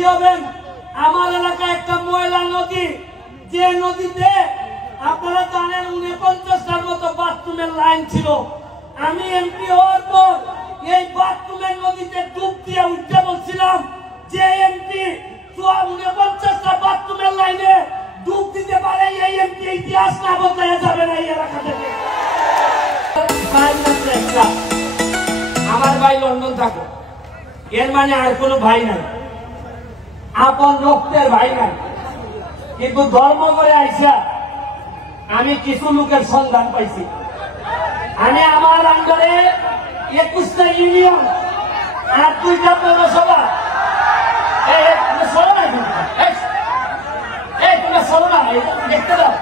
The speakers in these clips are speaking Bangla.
খুশি হবেন, আমার এলাকায় একটা ময়লা নদী, যে নদীতে আপনারা জানেন 49টার মতো বাথরুমের লাইন ছিল। আমি এমপি হওয়ার পর এই বাথরুমের নদীতে ডুব দিয়ে উঠতে বলছিলাম যে এমপি 49টা বাথরুমের লাইনে ডুব দিতে পারে, এই এমপি ইতিহাস না বদলে যাবে না এই এলাকা থেকে। আমার ভাই লন্ডন থাকে, এর মানে আর কোনো ভাই নাই, আপন রক্তের ভাই নাই। কিন্তু ধর্ম করে আইসা আমি কিছু লোকের সন্ধান পাইছি। আমি আমার আন্ডারে 21টা ইউনিয়ন আর 2টা পৌরসভা, দেখতে দাও,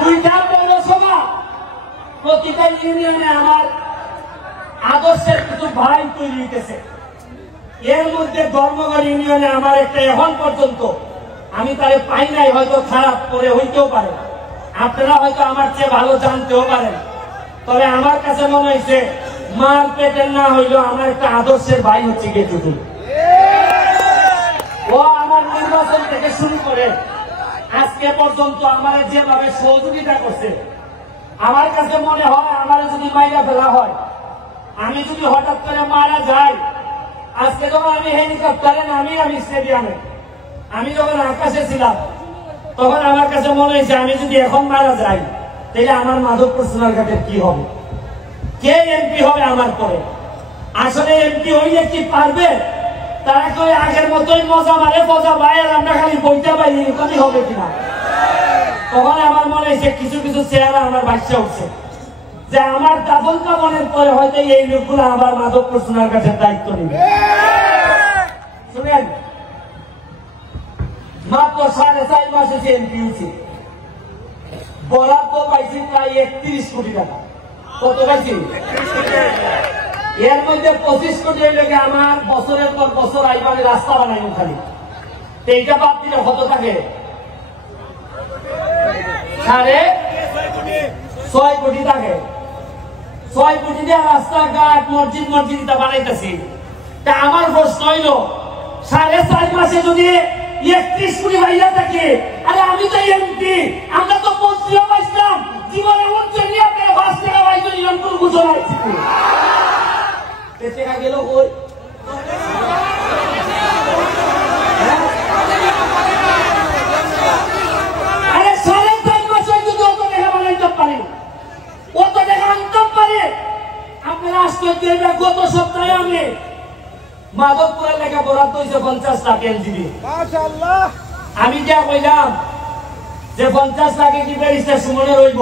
2টা পৌরসভা, প্রতিটা ইউনিয়নে আমার আদর্শের কিছু ভাই তৈরি হইতেছে। এর মধ্যে ধর্মগড় ইউনিয়নে আমার একটা এখন পর্যন্ত আমি তারে পাই নাই, হয়তো খারাপ করে হইতেও পারে, আপনারা হয়তো আমার চেয়ে ভালো জানতেও পারেন। তবে আমার কাছে মনে হয়েছে মার পেটের না হইলেও আমার একটা আদর্শের ভাই হচ্ছে গেটুটু। ও আমার নির্বাচন থেকে শুরু করে আজকে পর্যন্ত আমার যেভাবে সহযোগিতা করছে, আমার কাছে মনে হয় আমার যদি মাইরা ফেলা হয়, আমি যদি হঠাৎ করে মারা যাই, আজকে যখন আমি হেলিকপ্টারে আমি স্টেডিয়ামে, আমি যখন আকাশে ছিলাম, তখন আমার কাছে মনে হয়েছে আমি যদি এখন মারা যাই তাহলে আমার মাধবপুর সোনারঘাটের কি হবে, কে এমপি হবে আমার পরে। আসলে এমপি হইলে কি পারবে? তারা কই আগের মতোই মজা মারে, মজা বাইরে আমরা খালি বইতে পারি, এরকমই হবে কিনা। তখন আমার মনে হয়েছে কিছু কিছু চেহারা আমার বাচ্চা উঠছে, যে আমার দাদন কামনের পরে হয়তো এই লোকগুলো আবার মাধবপুর সোনারঘাটের দায়িত্ব নেবে। শুনেন, মাত্র 4.5 মাসে যে এমপি হয়েছে, বরাদ্দ পাইছি প্রায় 31 কোটি টাকা। কত পাইছি? এর মধ্যে 25 কোটি লেগে আমার বছরের পর বছর আইবারে রাস্তা বানাইনি খালি। এইটা বাদ দিলে কত থাকে? 6.5 কোটি থাকে। 6 কোটি দিয়ে রাস্তাঘাট মসজিদ বানাইতেছি। তা আমার প্রশ্ন হইল 4.5 মাসে যদি 31 কোটি ভাইয়া থাকে, আরে আমি তো এমপি, আমরা তো মন্ত্রীও পাইছিলাম, জীবনে মন্ত্রী নিয়ে আপনি 5 টাকা পাইছো নিরন্তর ঘোষণা হয়েছে, টাকা গেল ওই আরে 4.5 মাসে যদি অত টাকা বানাইতে পারে, অত টাকা আনতে পারে, আপনারা আশ্চর্য। গত সপ্তাহে আমি মাধবপুরের লেখা বরাদ্দ হয়েছে 50 লাখ এলজিবি। আমি যা কইলাম যে 50 লাখে কি ব্যারিস্টার সুমনে রইব,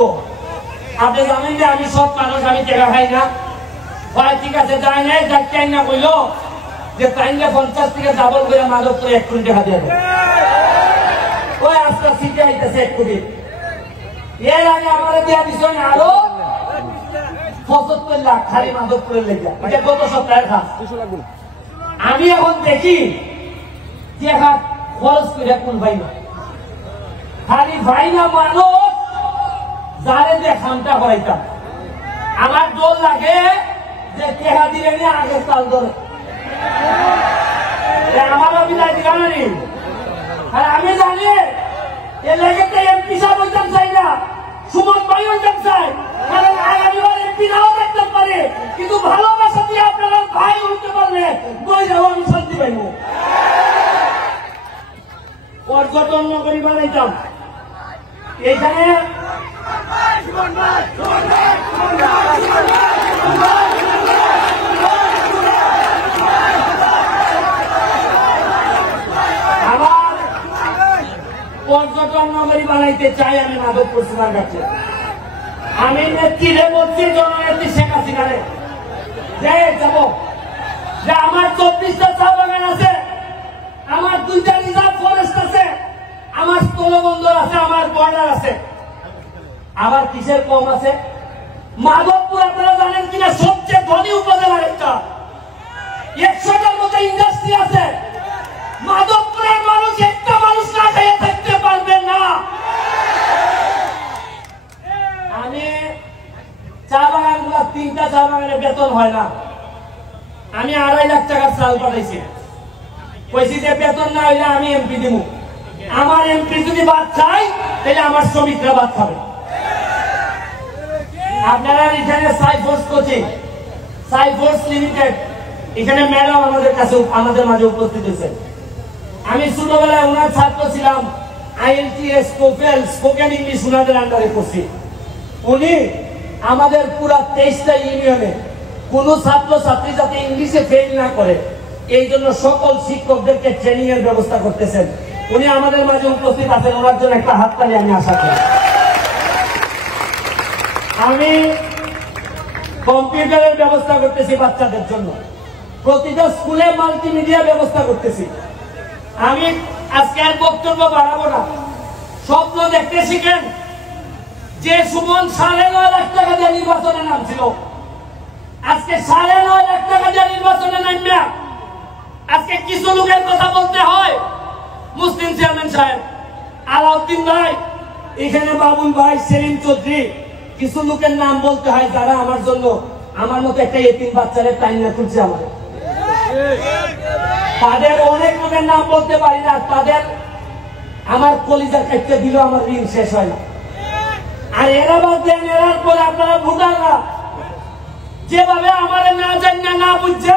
আপনি জানেন যে আমি সব মানুষ, আমি টাকা খাই না। ভাই ঠিক আছে, যায় নাই, যাই না কইল যে তাইলে 50 থেকে ডাবল করে মাধবপুরে 1 কোটি টাকা দিয়ে দেবে। ওই আস্তে সিটে আইতেছে 1 কোটি। এর আগে আমার দেওয়া দিচ্ছেন আরো 75 লাখ খালি মাধবপুরের লেখা, এটা গত সপ্তাহের কাজ। আমি এখন দেখি যে খরচ করে কোন ভাই না, খালি ভাই না মানুষ যারে যে খামটা করাইতাম। আমার ডোল লাগে যে টেহা দিলে নিয়ে আগে চাল ধরে আমার অভিনয় দিলানি। আর আমি জানি এ লেগেতে এমপি সাহেব হইতাম চাই না, সুমন ভাই হইতাম চাই, কারণ আগামীবার এমপি নাও দেখতে পারে, কিন্তু ভালোবাসা দিয়ে আপনারা ভাই হইতে পারলে বই যাবো, আমি শান্তি পাইব। পর্যটন নগরী বানাইতাম এখানে, আমার পর্যটন নগরী বানাইতে চাই আমি মাধবপুর সোনারঘাটে। আমি নেত্রীরে বলছি, জননেত্রী শেখ হাসিনারে যে যাব, যে আমার 24টা চা বাগান আছে, আমার 2টা রিজার্ভ ফরেস্ট আছে, আমার স্থলবন্দর আছে, আমার বর্ডার আছে, আবার কিসের কম আছে? মাধবপুর আপনারা জানেন কিনা সবচেয়ে ধনী উপজেলার একটা, 100টার মতো ইন্ডাস্ট্রি আছে। মাধবপুরের মানুষ একটা মানুষ না খেয়ে থাকতে পারবে না। আমি চা বাগান গুলা 3টা চা বাগানের বেতন হয় না, আমি 2.5 লাখ টাকার চাল পাঠাইছি। কইছি যে বেতন না হইলে আমি এমপি দিব। আমার এমপি যদি বাদ চাই তাহলে আমার শ্রমিকরা বাদ খাবে। আপনারা এখানে সাইফোর্স কোচিং, সাইফোর্স লিমিটেড, এখানে ম্যাডাম আমাদের মাঝে উপস্থিত হয়েছেন। আমি ছোটবেলায় ওনার ছাত্র ছিলাম। IELTS, TOEFL, স্পোকেন ইংলিশ ওনাদের আন্ডারে করছি। উনি আমাদের পুরা 23টা ইউনিয়নে কোন ছাত্র ছাত্রী যাতে ইংলিশে ফেল না করে এই জন্য সকল শিক্ষকদেরকে ট্রেনিং এর ব্যবস্থা করতেছেন। উনি আমাদের মাঝে উপস্থিত আছেন, ওনার জন্য একটা হাততালি আমি আশা করি। আমি কম্পিউটারের ব্যবস্থা করতেছি বাচ্চাদের জন্য, প্রতিটা স্কুলে মাল্টিমিডিয়া ব্যবস্থা করতেছি। আমি আজকে আর বক্তব্য বাড়াবো না, স্বপ্ন দেখতে শিখেন। যে সুমন 9.5 লাখ টাকা দিয়ে নির্বাচনে নামছিল, আজকে 9.5 লাখ টাকা দিয়ে নির্বাচনে নামবে। আজকে কিছু লোকের কথা বলতে হয়, মুসলিম চেয়ারম্যান সাহেব, আলাউদ্দিন ভাই, এখানে বাবুল ভাই, সেলিম চৌধুরী, কিছু লোকের নাম বলতে হয় যারা আমার জন্য, আমার মতো একটা এতিম বাচ্চাদের টাইম না তুলছে। আমাদের তাদের অনেক লোকের নাম বলতে পারি না, তাদের আমার কলিজা কাটতে দিল, আমার ঋণ শেষ হয় না। আর এরা বাদ দেন, এরার পরে আপনারা ভোটাররা যেভাবে আমার না জানিয়ে না বুঝছে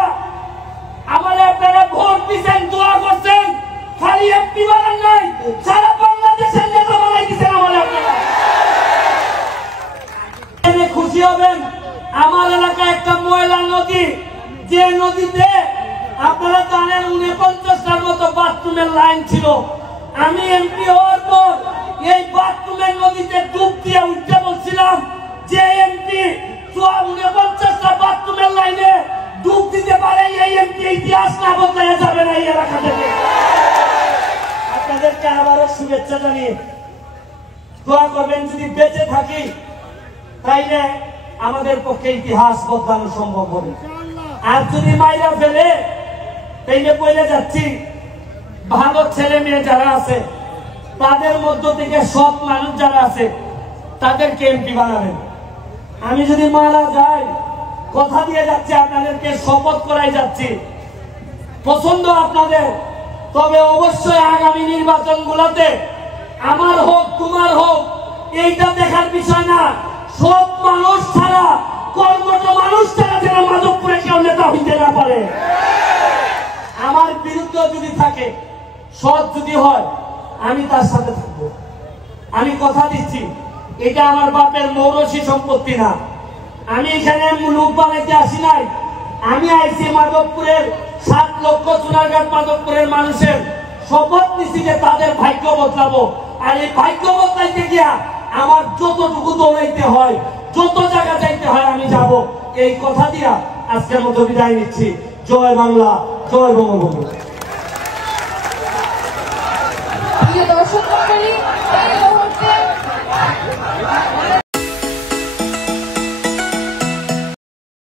আমার আপনারা ভোট দিচ্ছেন, দোয়া করছেন, খালি একটি বানান নাই, সারা বাংলাদেশের নেতা বানাই দিচ্ছেন আমার আপনারা। খুশি হবেন, আমার এলাকায় একটা ময়লা নদী, যে নদীতে আপনারা জানেন 49টার মতো বাথরুমের লাইন ছিল। আমি এমপি হওয়ার পর এই বাথরুমের নদীতে ডুব দিয়ে উঠতে বলছিলাম যে এমপি 49টা বাথরুমের লাইনে ডুব দিতে পারে, এই এমপি ইতিহাস না বদলে যাবে না এই এলাকা থেকে। আপনাদেরকে আবারও শুভেচ্ছা জানিয়ে দোয়া করবেন, যদি বেঁচে থাকি তাইলে আমাদের পক্ষে ইতিহাস বদলানো সম্ভব হবে। আর যদি মাইরা ফেলে তাইলে বলে যাচ্ছি, ভালো ছেলে মেয়ে যারা আছে তাদের মধ্য থেকে সৎ মানুষ যারা আছে তাদেরকে এমপি বানাবেন। আমি যদি মারা যাই, কথা দিয়ে যাচ্ছি, আপনাদেরকে শপথ করাই যাচ্ছি, পছন্দ আপনাদের, তবে অবশ্যই আগামী নির্বাচনগুলোতে আমার হোক তোমার হোক এইটা দেখার বিষয় না, সৎ মানুষ ছাড়া, কর্মঠ মানুষ ছাড়া যেন মাধবপুরে কেউ নেতা হইতে না পারে। আমার বিরুদ্ধে যদি থাকে, সৎ যদি হয়, আমি তার সাথে থাকবো। আমি কথা দিচ্ছি, এটা আমার বাপের মৌরসী সম্পত্তি না। আমি এখানে লোক বানাইতে আসি নাই, আমি আইছি মাধবপুরের 7 লক্ষ চুনারঘাট মাধবপুরের মানুষের শপথ নিচ্ছি যে তাদের ভাগ্য বদলাবো। আর এই ভাগ্য বদলাইতে গিয়া আমার যতটুকু দৌড়াইতে হয়, যত জায়গা যাইতে হয় আমি যাব। এই কথা দিয়া আজকের মতো বিদায় নিচ্ছি। জয় বাংলা, জয় বঙ্গবন্ধু।